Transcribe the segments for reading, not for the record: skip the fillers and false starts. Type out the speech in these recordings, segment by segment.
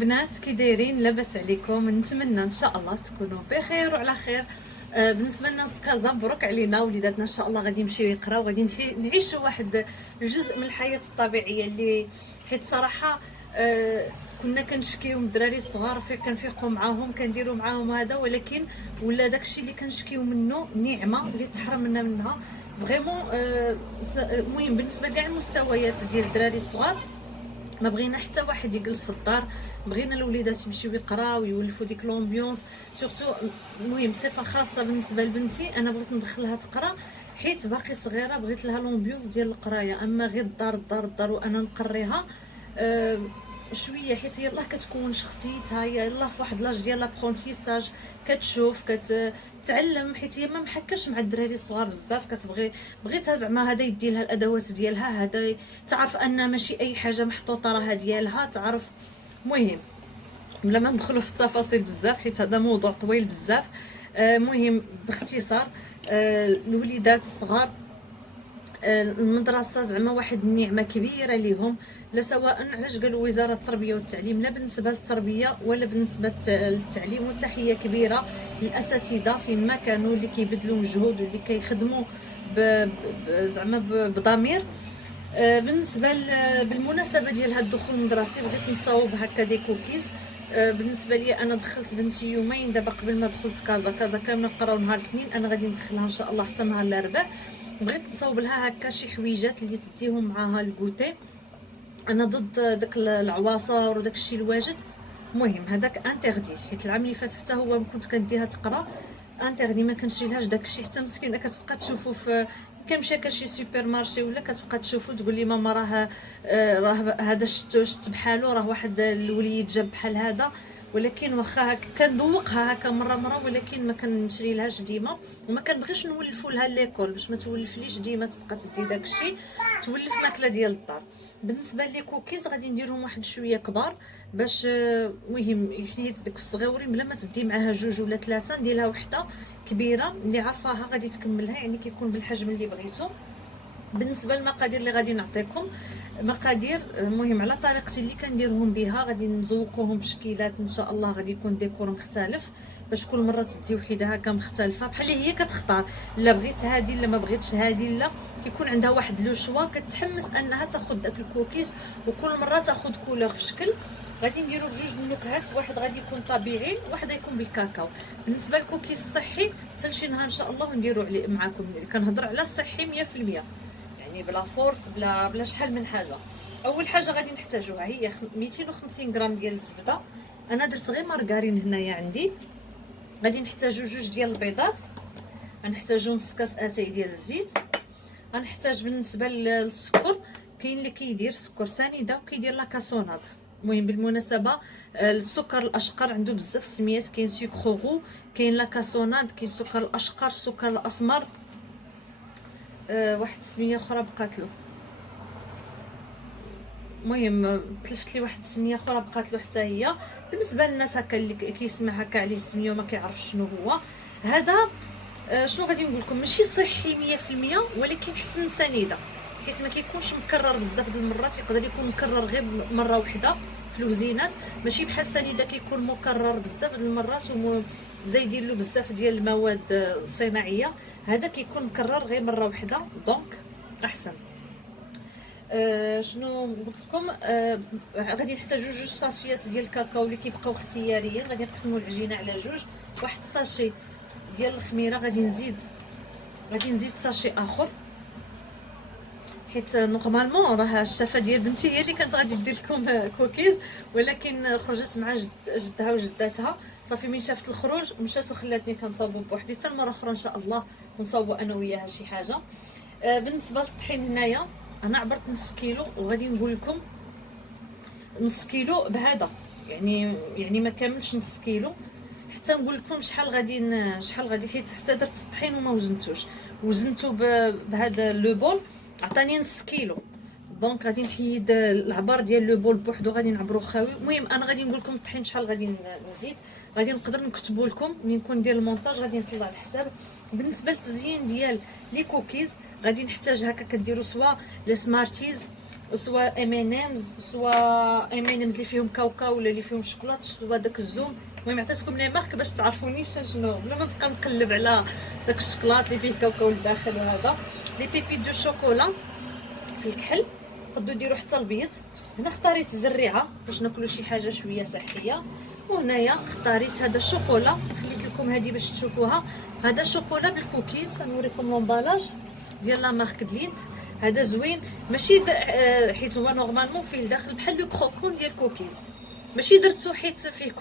بنات، كي دايرين؟ لاباس عليكم؟ نتمنى ان شاء الله تكونوا بخير وعلى خير. بالنسبه لنا كازا مبروك علينا، وليداتنا ان شاء الله غادي يمشيو يقراو، غادي نعيشوا واحد الجزء من الحياه الطبيعيه اللي حيت صراحه كنا كنشكيو من الدراري الصغار، كان فيقوا معاهم، كنديروا معاهم هذا، ولكن ولا داكشي اللي كنشكيو منه نعمه اللي تحرمنا منها فريمون. المهم بالنسبه لكاع المستويات ديال الدراري الصغار ما بغينا حتى واحد يجلس في الدار، بغينا الوليدات يمشيو يقراو يولفوا ديك لومبيونس سورتو. المهم صفه خاصه بالنسبه لبنتي، انا بغيت ندخلها تقرا حيت باقي صغيره، بغيت لها لومبيونس ديال القرايه، اما غير الدار وانا نقريها شويه، حيت يلاه كتكون شخصيتها، يلاه في واحد لاج ديال لابرونتيساج، كتشوف كتعلم، حيت هي ما محكاش مع الدراري الصغار بزاف، بغيتها زعما هذا يدي لها الادوات ديالها، هذا تعرف ان ماشي اي حاجه محطوطه راها ديالها، تعرف. مهم بلا ما ندخلوا في التفاصيل بزاف حيت هذا موضوع طويل بزاف. مهم باختصار، الوليدات الصغار المدرسه زعما واحد النعمه كبيره ليهم، لا سواء علاش قالوا وزاره التربيه والتعليم، لا بالنسبه للتربيه ولا بالنسبه للتعليم. وتحيه كبيره للاساتذه فيما كانوا، اللي كيبذلوا مجهود واللي كيخدموا زعما بضمير. بالنسبه بالمناسبه ديال هذا الدخول المدرسي، بغيت نصاوب هكا دي كوكيز. بالنسبه لي انا دخلت بنتي يومين دابا قبل ما دخلت كازا كامله نقراو نهار الاثنين، انا غادي ندخلها ان شاء الله حتى نهار الاربعاء. بغيت نصاوب لها هكا شي حويجات اللي تديهم معاها الكوتي، انا ضد داك العواصر وداك الشيء الواجد. المهم هذاك انتردي، حيت العام اللي فات حتى هو كنت كنديها تقرا انتردي، ما كنشريلهاش داك الشيء، حتى مسكينه كتبقى تشوفو في كنمشي كشي سوبر مارشي ولا كتبقى تشوفو تقول لي ماما راه هذا شت بحالو، راه واحد الوليد جاب بحال هذا، ولكن واخا هكا كنذوقها هكا مره ولكن ما كنشري لهاش ديما، وما كنبغيش نولفوا لها ليكول باش ما تولفليش ديما تبقى تدي داكشي، تولف ماكله ديال الدار. بالنسبه لي كوكيز غادي نديرهم واحد شويه كبار باش مهم حيت ديك الصغيورين بلا ما تدي معاها جوج ولا ثلاثه، ندير لها وحده كبيره اللي عارفاها غادي تكملها، يعني كيكون بالحجم اللي بغيتو. بالنسبه للمقادير اللي غادي نعطيكم، مقادير المهم على طريقتي اللي كنديرهم بها، غادي نزوقوهم بشكيلات ان شاء الله، غادي يكون ديكور مختلف باش كل مره تدي وحده هكا مختلفه بحال اللي هي كتختار، لا بغيت هذه لا ما بغيتش هذه، لا كيكون عندها واحد لو شوا، كتحمس انها تاخذ داك الكوكيز وكل مره تاخذ كولور في شكل. غادي نديرو بجوج النكهات، واحد غادي يكون طبيعي وواحد غيكون بالكاكاو. بالنسبه للكوكيز الصحي حتى شي نهار ان شاء الله نديرو عليه معكم، كنهضر على الصحي 100%، يعني بلا فورس بلا شحال من حاجه. اول حاجه غادي نحتاجوها هي 250 غرام ديال الزبده، انا درت غير مارغرين هنايا عندي. غادي نحتاجو جوج ديال البيضات، غنحتاجو نص كاس اتاي ديال الزيت. غنحتاج بالنسبه للسكر، كاين اللي كيدير سكر سنيده وكيدير لاكاسوناد. المهم بالمناسبه السكر الاشقر عنده بزاف سميات، كاين سكروغو، كاين لاكاسوناد، كاين السكر الاشقر، السكر الاسمر، واحد السميه اخرى بقات له، المهم تلفت لي واحد السميه اخرى بقات له حتى هي. بالنسبه للناس هكا اللي كيسمع هكا عليه السميه وما كيعرفش شنو هو هذا، شنو غادي نقول لكم، ماشي صحي 100% ولكن حسن سنيده، حيت ما كيكونش مكرر بزاف د المرات، يقدر يكون مكرر غير مره واحده في الوزينات، ماشي بحال سنيده كيكون مكرر بزاف د المرات وزايدين له بزاف ديال المواد الصناعيه، هذا كيكون مكرر غير مره واحده دونك احسن. شنو قلت لكم، غادي نحتاجو جوج ساشيات ديال الكاكاو اللي كيبقاو اختياريين، غادي نقسموا العجينه على جوج. واحد ساشي ديال الخميره غادي نزيد ساشي اخر، حيت نورمالمون راه الشافه ديال بنتي هي اللي كانت غادي دير لكم كوكيز، ولكن خرجت مع جدها وجداتها، صافي من شافت الخروج مشات وخلاتني كنصاوبو بوحدي، حتى المره اخرى ان شاء الله نصاوبو انا وياها شي حاجه. بالنسبه للطحين هنايا انا عبرت نص كيلو، وغادي نقول لكم نص كيلو بهذا، يعني ما كاملش نص كيلو، حتى نقول لكم شحال غادي حيت حتى درت الطحين وما وزنتوش، وزنته بهذا لو بول عطاني نص كيلو، دونك غادي نحيد العبار ديال لو بول بوحدو غادي نعبرو خاوي. المهم انا غادي نقول لكم الطحين شحال غادي نزيد، غادي نقدر نكتبو لكم ملي نكون ندير المونتاج، غادي نطلع الحساب. بالنسبه للتزيين ديال لي كوكيز غادي نحتاج هكا كديروا سوا لي سمارتيز سواء ام ان امز، سواء ام ان امز اللي فيهم كاوكاو ولا اللي فيهم شوكولاط، سواء داك الزوم. المهم عطيتكم لي مارك باش تعرفوني شنو، بلا ما نبقى نقلب على داك الشوكولاط اللي فيه كاوكاو لداخل. وهذا لي بيبي دو شوكولا في الكحل، تقدروا ديروا حتى البيض. هنا اختاريت الزريعه باش ناكلوا شي حاجه شويه صحيه. وهنايا اختاريت هذا الشوكولا، خليت لكم هذه باش تشوفوها. هذا شوكولا بالكوكيز، نوريكم لومبالاج ديال لا مارك دلينت. هذا زوين، ماشي حيت هو نورمالمون فيه داخل بحال لو كروكون ديال كوكيز، ماشي درتو حيت فيه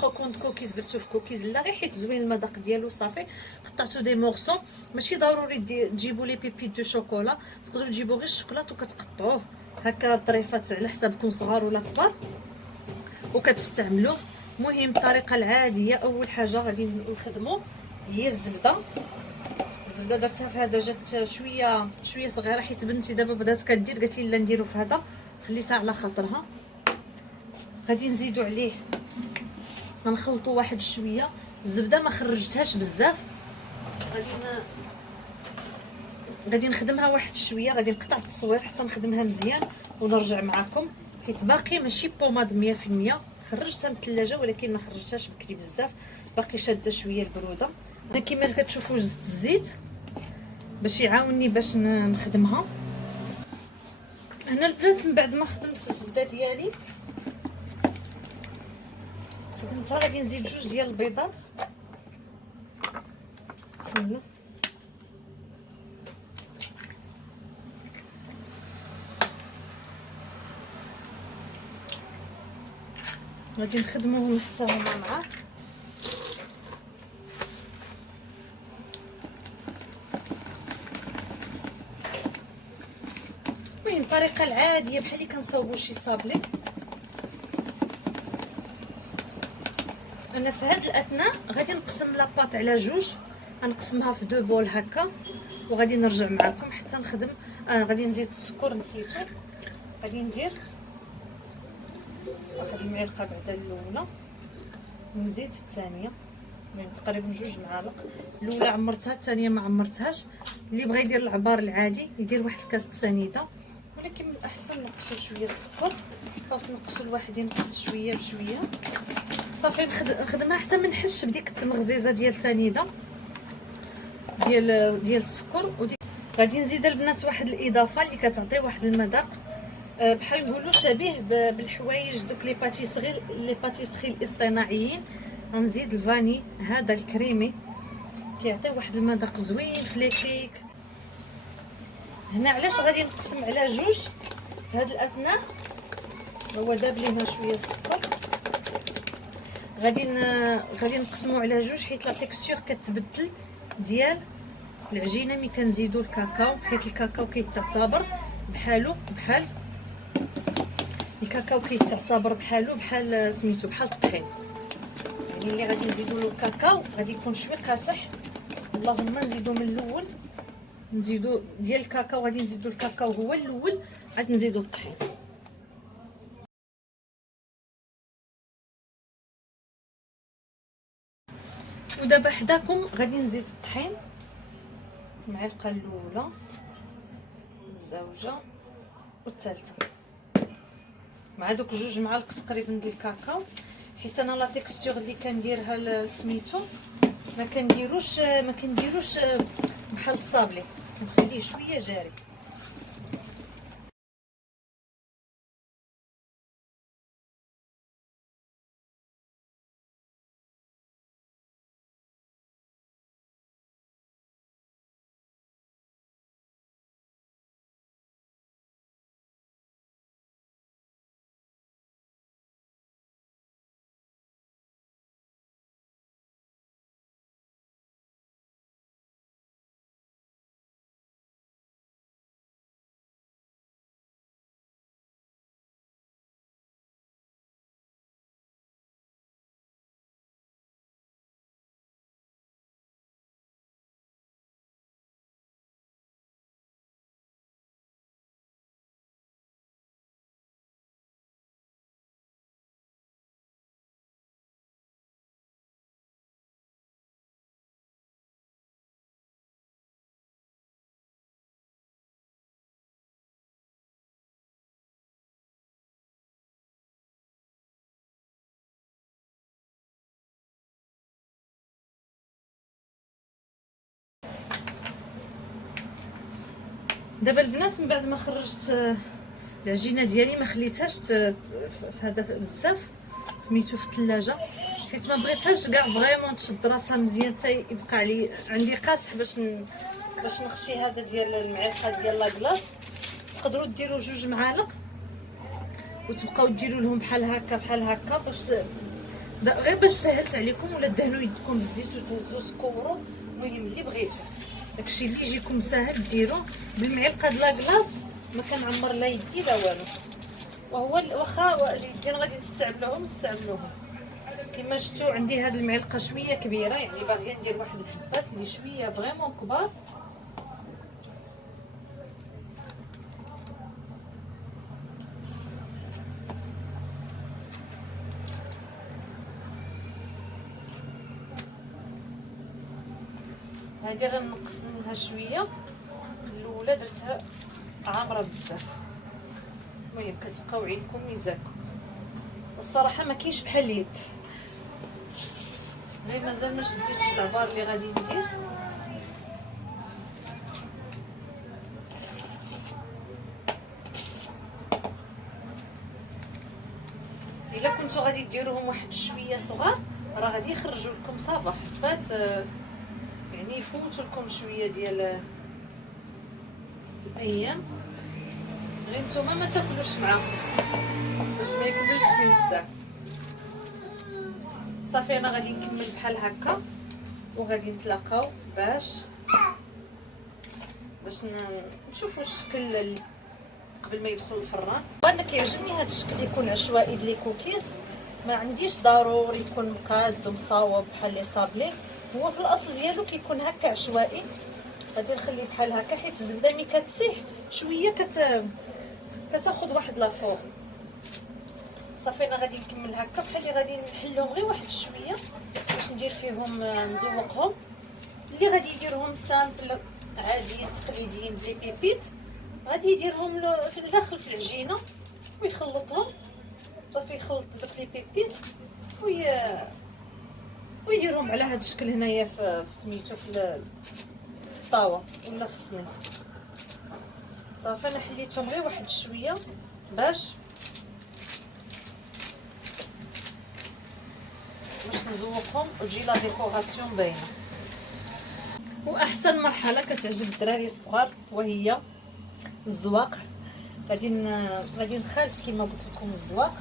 كروكون كوكيز درتو في كوكيز، لا غير حيت زوين المذاق ديالو صافي. قطعتو دي مورسو، ماشي ضروري تجيبوا لي بيبي دو شوكولا، تقدروا تجيبوا غير الشوكولاط وكتقطعوه هكا طريفات على حسابكم صغار ولا كبار وكتستعملوه. المهم الطريقه العاديه، اول حاجه غادي نخدموا هي الزبده. الزبده درتها في هذا، جات شويه صغيره حيت بنتي دابا بدات كدير، قالت لي لا نديرو في هذا، خليتها على خاطرها. غادي نزيدو عليه، غنخلطوا واحد شويه. الزبده ما خرجتهاش بزاف، غادي نخدمها واحد شويه، غادي نقطع التصوير حتى نخدمها مزيان ونرجع معكم، حيت باقي ماشي بوماد 100%. خرجتها من الثلاجه ولكن ما خرجتهاش بكري بزاف، باقي شاده شويه البروده. انا كما كتشوفوا زدت الزيت باش يعاونني باش نخدمها. هنا البنات من بعد ما خدمت الزبده ديالي خدمتها، غادي نزيد جوج ديال البيضات. بسم الله. غادي نخدموهم حتى هما معاه. المهم الطريقه العاديه بحال اللي كنصاوبوا شي صابلي. انا في هذا الاثناء غادي نقسم لاباط على جوج، غنقسمها في دو بول هكا وغادي نرجع معكم حتى نخدم. غادي نزيد السكر، نسيتو. غادي ندير واحد المعلقه بعدا الاولى ونزيد الثانيه، يعني تقريبا جوج معالق. الاولى عمرتها، الثانيه ما عمرتهاش. اللي بغى يدير العبار العادي يدير واحد الكاس سنيده، ولكن من الاحسن نقصوا شويه السكر. فوق نقصوا الواحد ينقص شويه بشويه صافي. نخدمها حتى ما نحسش بديك التمغزيزه ديال سنيده ديال السكر. غادي نزيد البنات واحد الاضافه اللي كتعطي واحد المذاق بحال نقولوا شبيه بالحوايج دوك لي باتيسري الاصطناعيين. غنزيد الفاني هذا الكريمي، كيعطي واحد المذاق زوين في لي كيك. هنا علاش غادي نقسم على جوج في هذا الاثناء، هو داب لينا شويه السكر. غادي نقسموا على جوج حيت لا تيكستور كتبدل ديال العجينه ملي كنزيدوا الكاكاو، حيت الكاكاو كيتعتبر بحالو بحال سميتو بحال الطحين. يعني اللي غادي نزيدوا له الكاكاو غادي يكون شويه قاصح. اللهم نزيدوا من الاول، نزيدوا ديال الكاكاو، غادي نزيدوا الكاكاو هو الاول، عاد نزيدوا الطحين. ودابا حداكم غادي نزيد الطحين، المعلقه الاولى، الزوجه والثالثه، مع دوك جوج معالق تقريبا ديال الكاكاو. حيت انا لا تيكستور اللي كنديرها سميتو ما كنديروش بحال الصابلي، كنخليه شويه جاري. دابا البنات من بعد ما خرجت العجينه ديالي ما خليتهاش في هذا بزاف سميتو في الثلاجه، حيت ما بغيتهاش كاع فريمون تشد راسها مزيان حتى يبقى علي عندي قاصح باش نخشي هذا ديال المعلقه ديال لاكلاص. تقدروا ديروا 2 معالق وتبقاو ديروا لهم بحال هكا باش غير باش سهلت عليكم، ولا دهنوا يدكم بالزيت وتهزوا تكوروا، المهم اللي بغيتو داكشي اللي يجيكم ساهل ديروه. بالمعلقه د لاكلاص ما كنعمر لا يدي لا والو، وهو واخا اليدين غادي نستعملوهم كما شفتوا. عندي هاد المعلقه شويه كبيره، يعني باغيه ندير واحد الحبات اللي شويه فريمون كبار. هادي غنقص منها شويه، الاولى درتها عامره بزاف. المهم كتبقاو عينكم ميزانكم، والصراحه ما كاينش بحال اليد، غير مازال ما شديتش العبار اللي غادي ندير. الا كنتو غادي ديروهم واحد شويه صغار راه غادي يخرجوا لكم صافا حبات، يعني يفوتوا لكم شويه ديال الايام. غير نتوما ما تاكلوش معاهم باش ما يكملش ميسا. صافي انا غادي نكمل بحال هكا وغادي نتلاقاو باش نشوفوا الشكل اللي قبل ما يدخل الفران. انا كيعجبني هذا الشكل يكون عشوائي ديال الكوكيز، ما عنديش ضروري يكون مقاد ومصاوب بحال لي صابلي، هو في الاصل ديالو كيكون هكا عشوائي. غادي نخليه بحال هكا حيت الزبده ملي كتسيح شويه كتاخذ واحد لافور. صافي انا غادي نكمل هكا بحال اللي غادي نحلهم غير واحد شويه باش ندير فيهم نزوقهم. اللي غادي يديرهم سامبل عاديين تقليديين بلي بيبيت غادي يديرهم في الداخل في العجينه ويخلطهم. صافي يخلط داك لي بيبيت ويديرهم على هذا الشكل هنايا في سميتو في الطاوه ولا في الصنين. صافي انا حليتهم غير واحد شويه باش نزوقهم وتجي لا ديكوراسيون باينه. واحسن مرحله كتعجب الدراري الصغار وهي الزواق. غادي نخالف كما قلت لكم الزواق،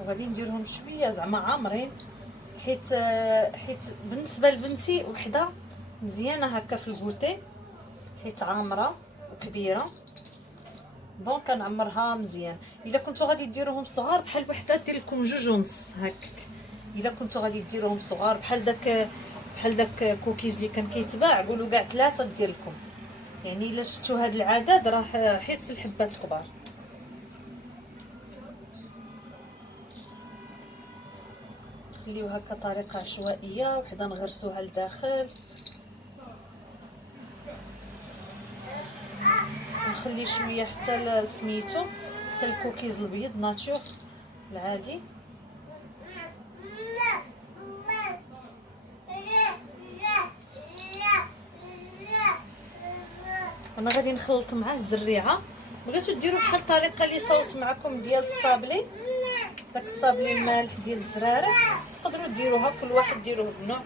وغادي نديرهم شويه زعما عامرين، حيت بالنسبه لبنتي وحده مزيانه هكا في الكوتي، حيت عامره وكبيره دونك كنعمرها مزيان. الا كنتو غادي ديروهم صغار بحال وحده دير لكم 2.5 هكاك. الا كنتو غادي ديروهم صغار بحال داك كوكيز اللي كان كيتباع قولوا كاع 3 دير لكم. يعني الا شفتوا هاد العدد راه حيت الحبات كبار. خليو هكا طريقه عشوائيه وحده نغرسوها لداخل، نخلي شويه حتى سميتو حتى الكوكيز الابيض ناتور العادي. انا غادي نخلط معاه الزريعه. بغيتو ديروا بحال الطريقه اللي صوت معكم ديال الصابلي، داك الصابلي المالح ديال الزراره تقدروا ديروها، كل واحد ديروه بنوع.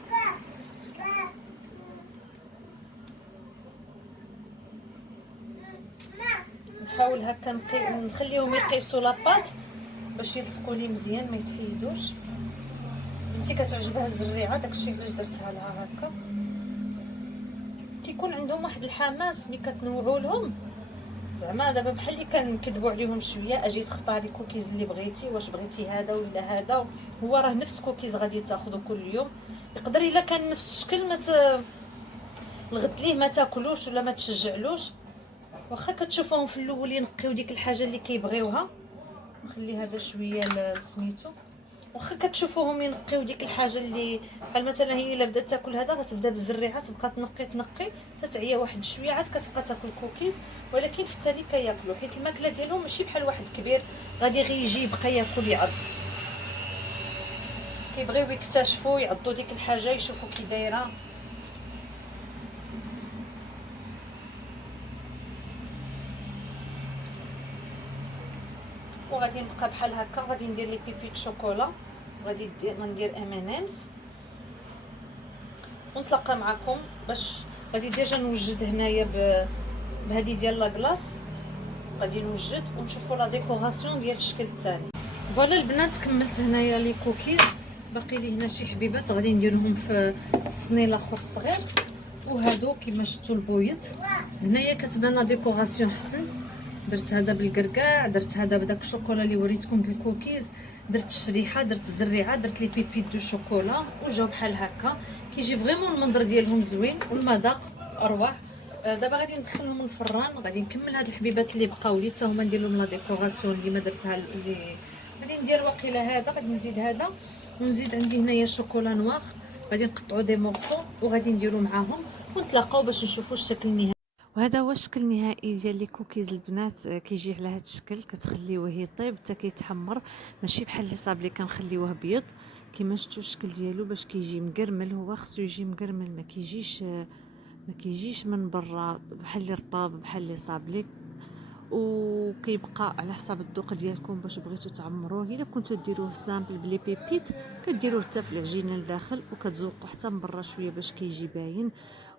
نحاول هكا نخليهم يقيسوا لاباط باش يلصقوا لي مزيان ما يتحيدوش. بنتي كتعجبها الزريعه داكشي علاش درتها لها هكا. كيكون عندهم واحد الحماس ملي كتنوعوا لهم، زعما دابا بحال اللي كنكذبوا عليهم شويه اجي تختاري كوكيز اللي بغيتي، واش بغيتي هذا ولا هذا. هو راه نفس كوكيز غادي تاخذوا كل يوم. يقدر الا كان نفس الشكل الغد ليه ما تاكلوش ولا ما تشجعلوش، واخا كتشوفوهم في الاول ينقيو ديك الحاجه اللي كيبغيوها. نخلي هذا شويه لسميتو، واخا كتشوفوهم ينقيو ديك الحاجه اللي بحال مثلا هي الا بدات تاكل هذا غتبدا بالزريعه تبقى تنقي تتعيا واحد شويه عاد كتبقى تاكل كوكيز، ولكن في التالي كياكلوا حيت الماكله ديالهم ماشي بحال واحد كبير غادي غير يجي يبقى ياكل يعض. كيبغيو يكتشفوا يعضوا ديك الحاجه يشوفوا كي دايره. وغادي نبقى بحال هكا. غادي ندير لي بيبي شوكولا، غادي ندير ام ان امز، ونتلاقى معكم باش غادي ديجا نوجد هنايا بهذه ديال لا كلاص. غادي نوجد ونشوفوا لا ديكوراسيون ديال الشكل الثاني. فوالا البنات كملت هنايا لي كوكيز، باقي لي هنا شي حبيبات غادي نديرهم في الصني الاخر الصغير. وهادو كيما شفتوا البويض هنايا كتبان لا ديكوراسيون حسن. درت هذا بالكركاع، درت هذا بداك الشوكولا اللي وريتكم ديال الكوكيز، درت الشريحه، درت الزريعه، درت لي بيبي دو شوكولا وجاو بحال هكا. كيجي فريمون المنظر ديالهم زوين والمذاق اروع. دابا غادي ندخلهم الفران. غادي نكمل هاد الحبيبات اللي بقاو لي حتى هما ندير لهم لا ديكوراسيون اللي ما درتها، اللي غادي ندير واقيلا هذا، غادي نزيد هذا ونزيد عندي هنايا شوكولا نواغ. غادي نقطعوا دي مورسو وغادي نديرو معاهم ونتلاقاو باش نشوفوا الشكل النهائي. وهذا هو الشكل النهائي ديال لي كوكيز البنات. كيجي على هذا الشكل، كتخليوه يطيب حتى كيتحمر، ماشي بحال اللي صاب لي كنخليوه بيض. كيما شفتوا الشكل ديالو باش كيجي مقرمل، هو خصو يجي مقرمل، ما كيجيش من برا بحال اللي رطاب بحال اللي صاب لك. وكيبقى على حساب الذوق ديالكم باش بغيتو تعمروه. الا كنتو ديروه سامبل بلي بيبيت كديروه حتى في العجينه لداخل وكتزوقوا حتى من برا شويه باش كيجي باين.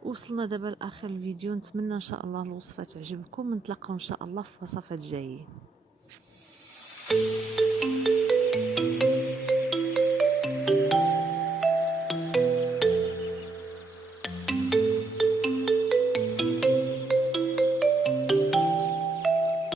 وصلنا دابا لاخر الفيديو، نتمنى ان شاء الله الوصفه تعجبكم. نتلاقاو ان شاء الله في وصفات جايين.